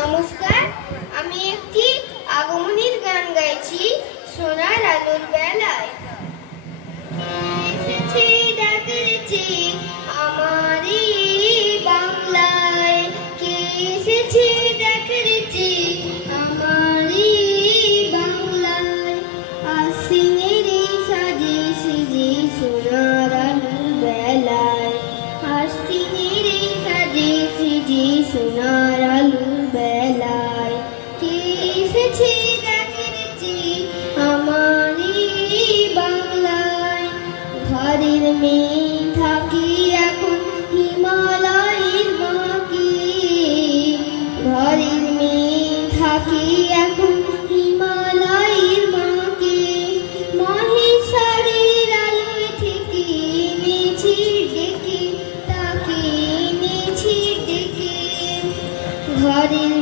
নমস্কার আমি একটি আগমনীর গান গাইছি সোনার আলোর বেলায়। এসেছে দেখেছি আমারই বাংলায়। ঘরের মেয়ে থাকি এখন হিমালয়ের বাকি ঘরের মেয়ে থাকি এখন হিমালয়ের বাকি মহেশ্বরের আলোয় থেকে ডেকে তাকে এনেছি, ডেকে। ঘরের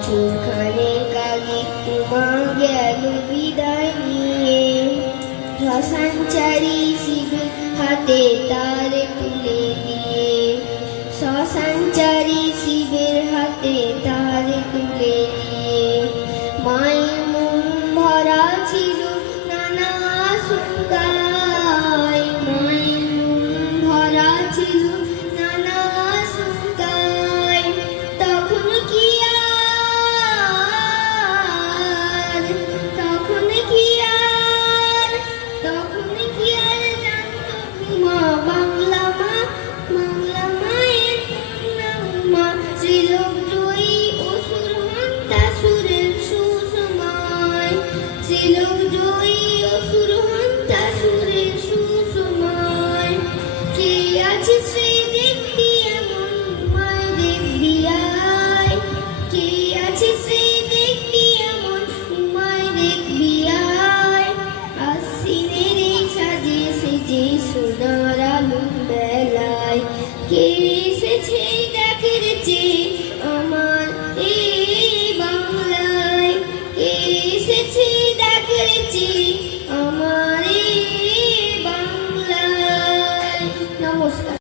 বছর খানেক আগে উমা গেল বিদায় নিয়ে শ্মশানচারী শিবির হাতে তার তুলে দিয়ে। শ্মশানচারী you know